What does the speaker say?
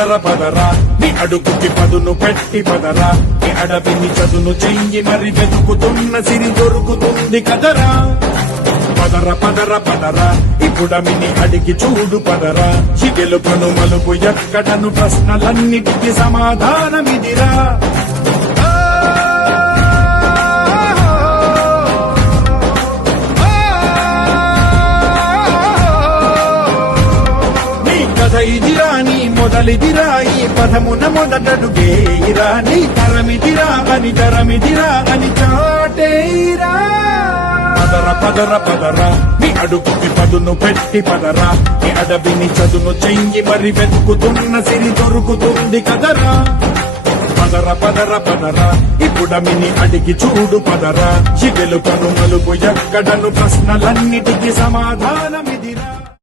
పదర పదరా నీ అడుగుకి పదును పెట్టి పదరా నీ అడవిని చదును చెయ్యి మరి వెతుకుతున్న సిరి దొరుకుతుంది కదరా పదర పదర పదరా ఇప్పుడమిని అడిగి చూడు పదరా గెలుపను మలుపు ఎక్కడను ప్రశ్నలన్నిటికీ సమాధానమిదిరా ఇదిరా నీ మొదలిదిరా ఈ పదమున మొదటడుగేయిరా నీ తరమిదిరా అని తరమిదిరా అని చాటేయిరా పదర పదర పదరా నీ అడుగుకి పదును పెట్టి పదరా నీ అడవిని చదును చెయ్యి మరి వెతుకుతున్న సిరి దొరుకుతుంది కదరా పదర పదర పదరా ఇప్పుడమిని అడిగి చూడు పదరా గెలుపను మలుపు ఎక్కడను ప్రశ్నలన్నిటికీ సమాధానమిదిరా